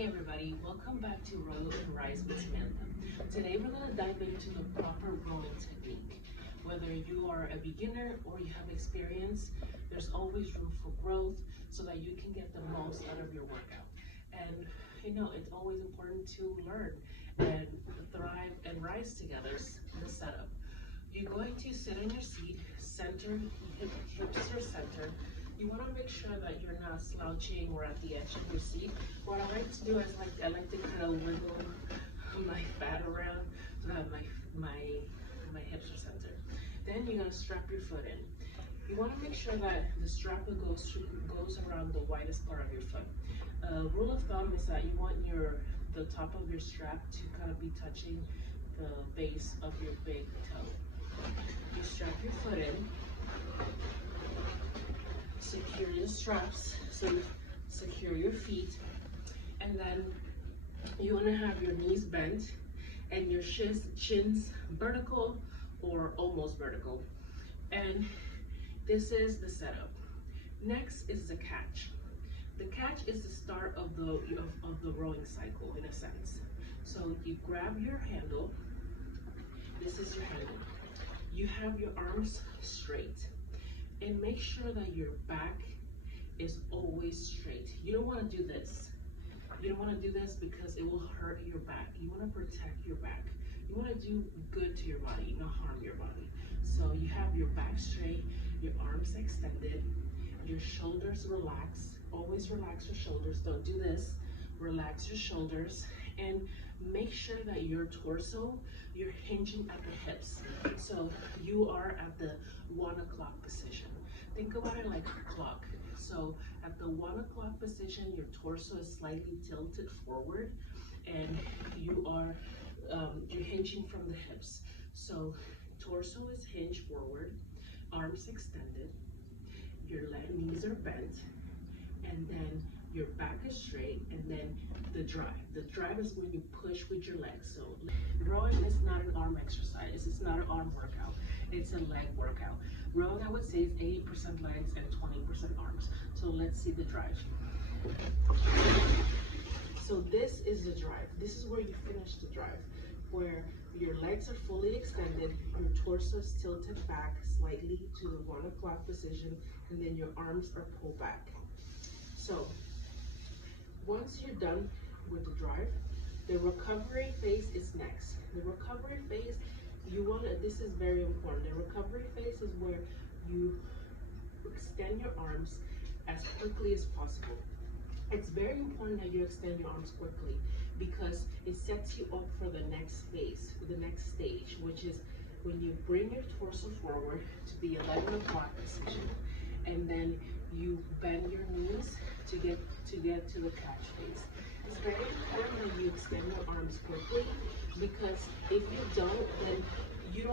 Hey everybody, welcome back to Row and Rise with Samantha. Today we're going to dive into the proper rowing technique. Whether you are a beginner or you have experience, there's always room for growth so that you can get the most out of your workout. And you know, it's always important to learn and thrive and rise together. The setup. You're going to sit on your seat, center, hips are centered. You want to make sure that you're not slouching or at the edge of your seat. What I like to do is I like to kind of wiggle my fat around so that my hips are centered. Then you're gonna strap your foot in. You want to make sure that the strap goes around the widest part of your foot. Rule of thumb is that you want the top of your strap to kind of be touching the base of your big toe. You strap your foot in. Secure your straps, so you secure your feet, and then you want to have your knees bent and your shins vertical or almost vertical. And this is the setup. Next is the catch. The catch is the start of the rowing cycle in a sense. So you grab your handle. This is your handle. You have your arms straight. And make sure that your back is always straight. You don't want to do this. You don't want to do this because it will hurt your back. You want to protect your back. You want to do good to your body, not harm your body. So you have your back straight, your arms extended, your shoulders relaxed. Always relax your shoulders. Don't do this. Relax your shoulders and make sure that your torso, you're hinging at the hips. So you are at the 1 o'clock position. Think about it like a clock. So at the 1 o'clock position, your torso is slightly tilted forward and you're hinging from the hips. So torso is hinged forward, arms extended, your knees are bent, and then your back is straight, and then the drive. The drive is when you push with your legs. So rowing is not an arm exercise. It's not an arm workout. It's a leg workout. Rowing, I would say, is 80% legs and 20% arms. So let's see the drive. So this is the drive. This is where you finish the drive, where your legs are fully extended, your torso is tilted back slightly to the 1 o'clock position, and then your arms are pulled back. So once you're done with the drive, the recovery phase is next. The recovery phase, this is very important. The recovery phase is where you extend your arms as quickly as possible. It's very important that you extend your arms quickly because it sets you up for the next phase, the next stage, which is when you bring your torso forward to the 11 o'clock position, and then you bend your knees to get to the catch phase. It's very important that you extend your arms quickly because if you don't, then you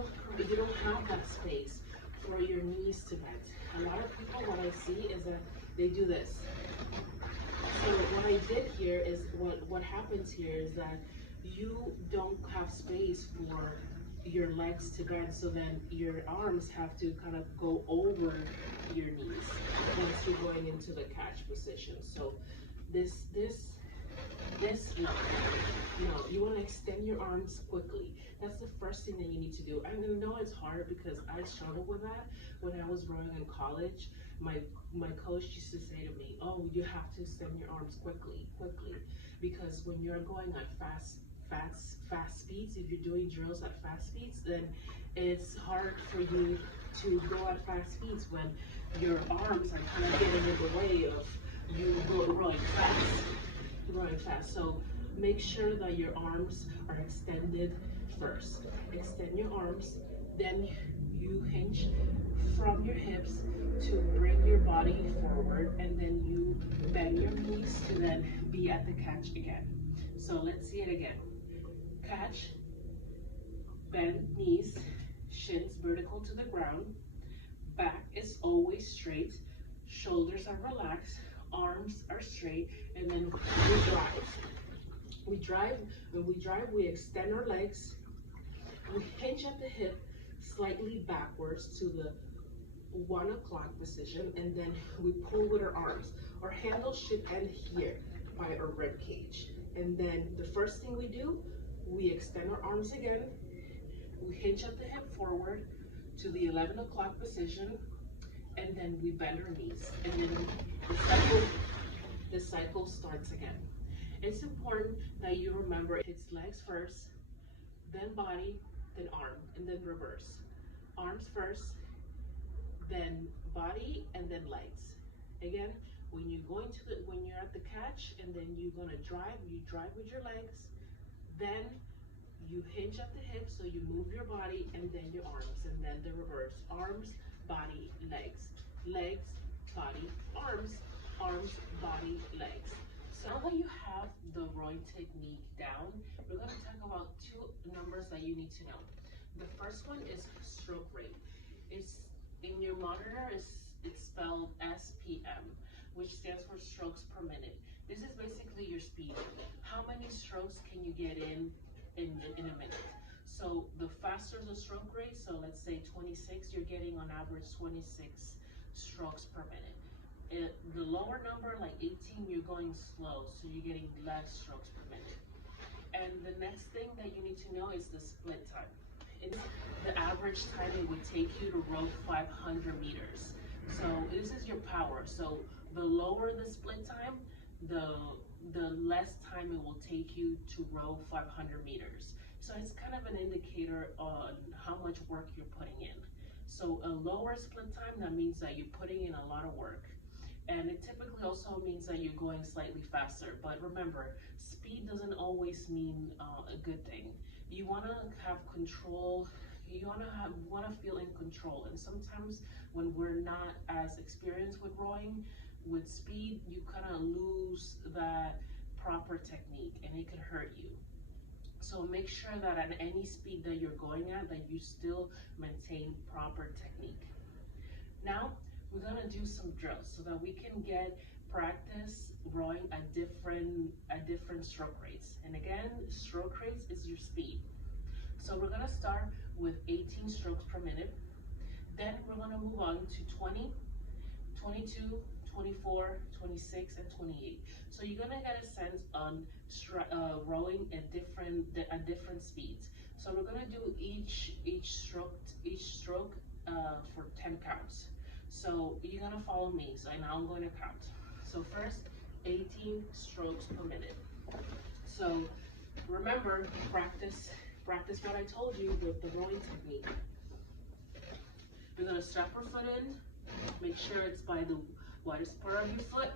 don't have that space for your knees to bend. A lot of people, what I see is that they do this. So what I did here is what happens here is that you don't have space for your legs to bend, so then your arms have to kind of go over your knees once you're going into the catch position. So no, you want to extend your arms quickly. That's the first thing that you need to do. I know it's hard because I struggled with that when I was rowing in college. My coach used to say to me, "Oh, you have to extend your arms quickly," because when you're going at fast speeds, if you're doing drills at fast speeds, then it's hard for you to go at fast speeds when your arms are kind of getting in the way of you rowing fast. So make sure that your arms are extended first. Extend your arms, then you hinge from your hips to bring your body forward, and then you bend your knees to then be at the catch again. So let's see it again. Catch, bend knees, shins vertical to the ground, back is always straight, shoulders are relaxed, arms are straight, and then we drive. When we drive, we extend our legs, we hinge at the hip slightly backwards to the 1 o'clock position, and then we pull with our arms. Our handle should end here. by our rib cage. And then the first thing we do, we extend our arms again. We hinge up the hip forward to the 11 o'clock position, and then we bend our knees. And then the cycle starts again. It's important that you remember it's legs first, then body, then arm, and then reverse. Arms first, then body, and then legs. Again, when you're at the catch, and then you're gonna drive, you drive with your legs, then you hinge at the hips, so you move your body, and then your arms, and then the reverse. Arms, body, legs. Legs, body, arms, arms, body, legs. So now that you have the rowing technique down, we're going to talk about two numbers that you need to know. The first one is stroke rate. It's in your monitor, it's spelled SPM, which stands for strokes per minute. This is basically your speed. How many strokes can you get in a minute? So the faster the stroke rate, so let's say 26, you're getting on average 26 strokes per minute. The lower number, like 18, you're going slow, so you're getting less strokes per minute. And the next thing that you need to know is the split time. It's the average time it would take you to row 500 meters. So this is your power. So the lower the split time, the less time it will take you to row 500 meters. So it's kind of an indicator on how much work you're putting in. So a lower split time, that means that you're putting in a lot of work. And it typically also means that you're going slightly faster. But remember, speed doesn't always mean a good thing. You want to have control. You want to feel in control. And sometimes when we're not as experienced with rowing, with speed, you kind of lose that proper technique, and it can hurt you. So make sure that at any speed that you're going at, that you still maintain proper technique. Now, we're gonna do some drills so that we can get practice rowing at different stroke rates. And again, stroke rates is your speed. So we're gonna start with 18 strokes per minute. Then we're gonna move on to 20, 22, 24, 26, and 28. So you're gonna get a sense on rowing at different speeds. So we're gonna do each stroke for 10 counts. So you're gonna follow me. So now I'm going to count. So first, 18 strokes per minute. So remember, practice what I told you with the rowing technique. We're gonna strap our foot in. Make sure it's by the widest part of your foot.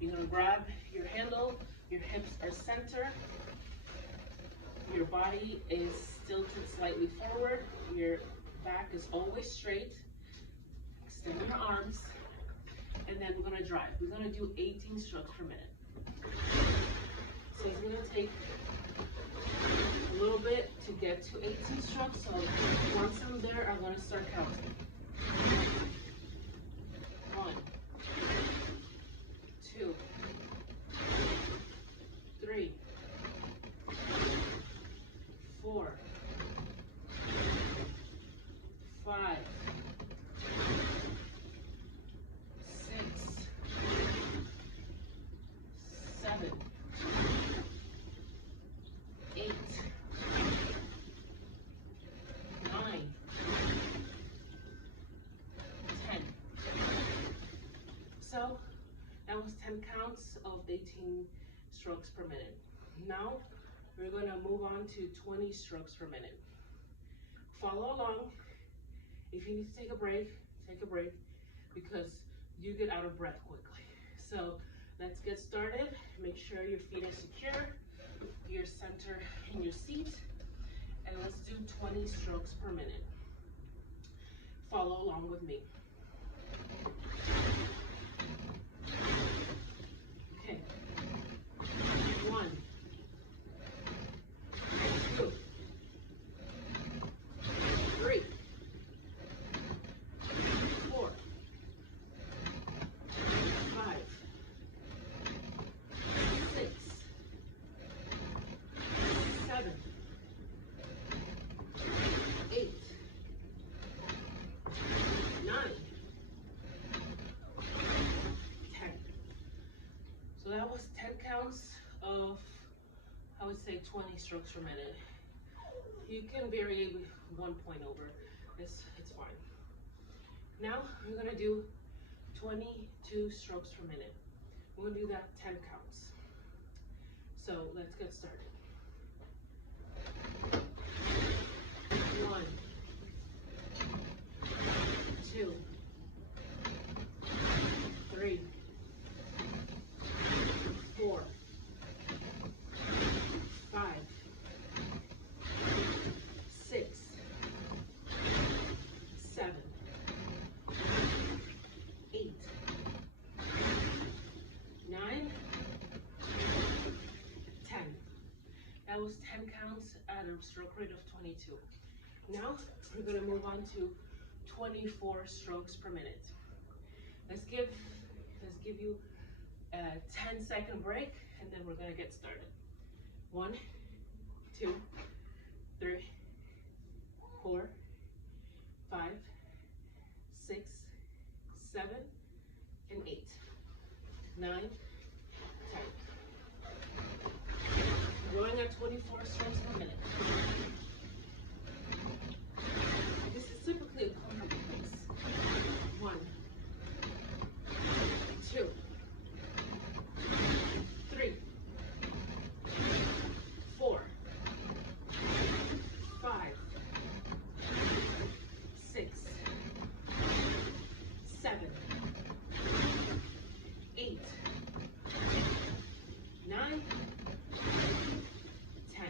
You're gonna grab your handle, your hips are center, your body is tilted slightly forward, your back is always straight. Extend your arms, and then we're gonna drive. We're gonna do 18 strokes per minute. So it's gonna take a little bit to get to 18 strokes, so once I'm there, I'm gonna start counting. 1, 2, 3, 4, 5, 6, 7, 8, 9, 10. So that was 10 counts of 18 strokes per minute. Now we're going to move on to 20 strokes per minute. Follow along. If you need to take a break, because you get out of breath quickly. So let's get started. Make sure your feet are secure, your center in your seat, and let's do 20 strokes per minute. Follow along with me. Okay. 1, 2, 3, 4, 5, 6, 7, 8, 9, of, I would say 20 strokes per minute. You can vary with 1 point over, it's fine. Now we're gonna do 22 strokes per minute. We're gonna do that 10 counts. So let's get started. 1, 2, 3, 4, 5, 6, 7, 8, 9, 10. That was 10 counts at a stroke rate of 22. Now we're gonna move on to 24 strokes per minute. Let's give you a 10-second break, and then we're gonna get started. 1, 2, 3, 4, 5, 6, 7, and 8, 9, 10. We're going at 24 strokes per minute. This is typically a comfortable pace. 1, 2, 3, 4, 5, 6, 7, 8, 9, 10.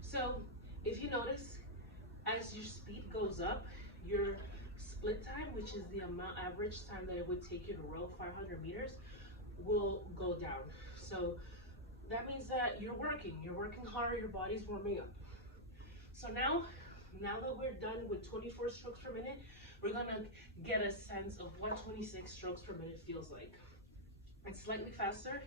So if you notice, as your speed goes up, your split time, which is the average time that it would take you to row 500 meters, will go down. So that means that you're working hard, your body's warming up. So now that we're done with 24 strokes per minute, we're gonna get a sense of what 26 strokes per minute feels like. It's slightly faster,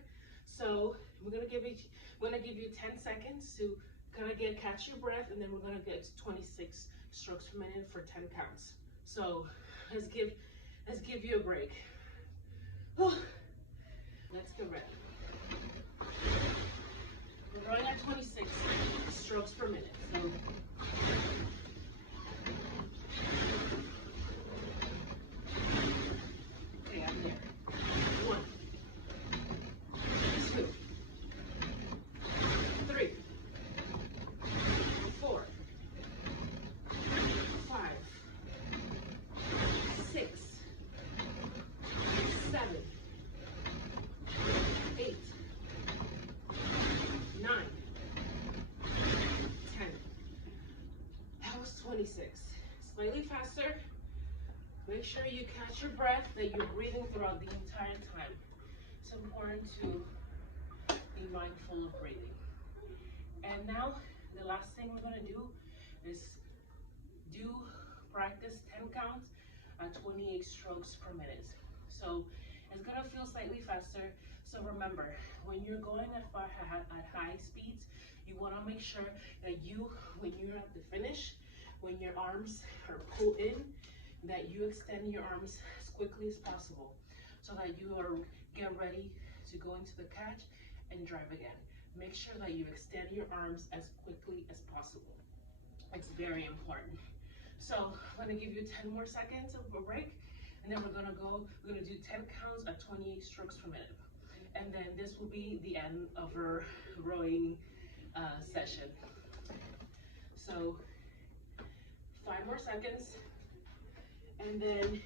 so we're gonna give you 10 seconds to kind of catch your breath, and then we're gonna get 26 strokes per minute for 10 counts. So let's give you a break. Let's get ready. We're going at 26 strokes per minute. So okay, I'm there. 1, 2, 3, 4, 5, 6, 7, 8, 9, 10. That was 26. Slightly faster. Make sure you catch your breath, that you're breathing throughout the entire time. It's important to be mindful of breathing. And now, the last thing we're gonna do is practice 10 counts at 28 strokes per minute. So it's gonna feel slightly faster. So remember, when you're going at high speeds, you wanna make sure that when you're at the finish, when your arms are pulled in, that you extend your arms as quickly as possible, so that you get ready to go into the catch and drive again. Make sure that you extend your arms as quickly as possible. It's very important. So I'm gonna give you 10 more seconds of a break, and then we're gonna do 10 counts at 28 strokes per minute. And then this will be the end of our rowing session. So 5 more seconds, and then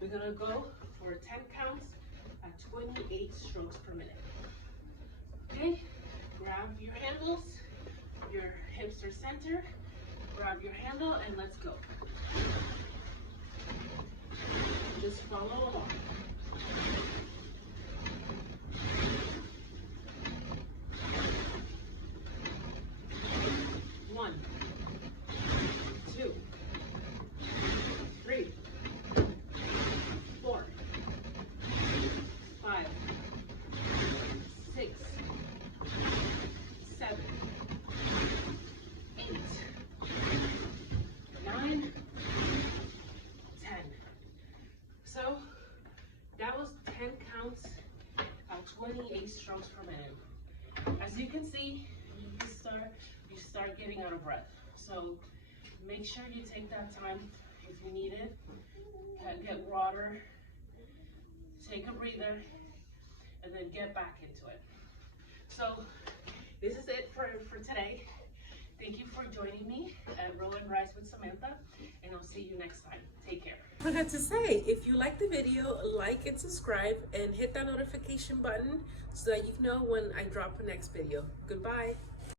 we're gonna go for 10 counts at 28 strokes per minute. Okay, grab your handles, your hips are centered, grab your handle, and let's go. Just follow along. 1, 2, 3, 4, 5, 6, 7, 8, 9, 10. So that was 10 counts at 28 strokes per minute. As you can see, you start getting out of breath. So make sure you take that time if you need it. Get water, take a breather, and then get back into it. So this is it for today. Thank you for joining me at Roll and Rise with Samantha, and I'll see you next time. Take care. I forgot to say, if you like the video, like and subscribe and hit that notification button so that you know when I drop the next video. Goodbye.